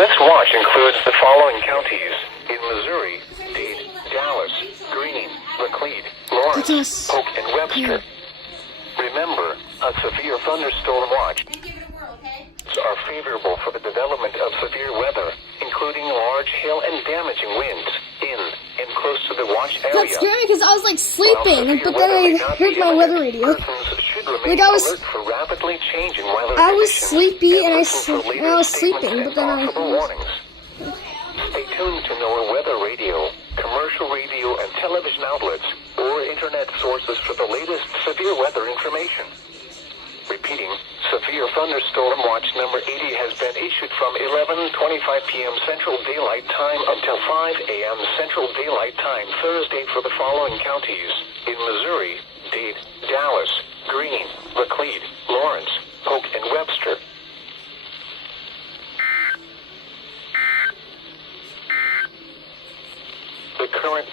This watch includes the following counties in Missouri: Dade, Dallas, Greene, Laclede, Lawrence, Polk, and Webster. Remember, a severe thunderstorm watch are favorable for the development of severe weather, including large hail and damaging winds in and close to the watch area. That's scary because I was like sleeping, but then I heard my weather radio. Like I was sleepy and I was sleeping, but then I. Stay tuned to NOAA weather radio, commercial radio and television outlets, or internet sources for the latest severe weather information. Repeating, severe thunderstorm watch number 80 has been issued from 11:25 p.m. Central Daylight Time until 5 a.m. Central Daylight Time Thursday for the following counties in Missouri: Dade, Dallas, Greene, Laclede, Lawrence, Polk, and Webster. The current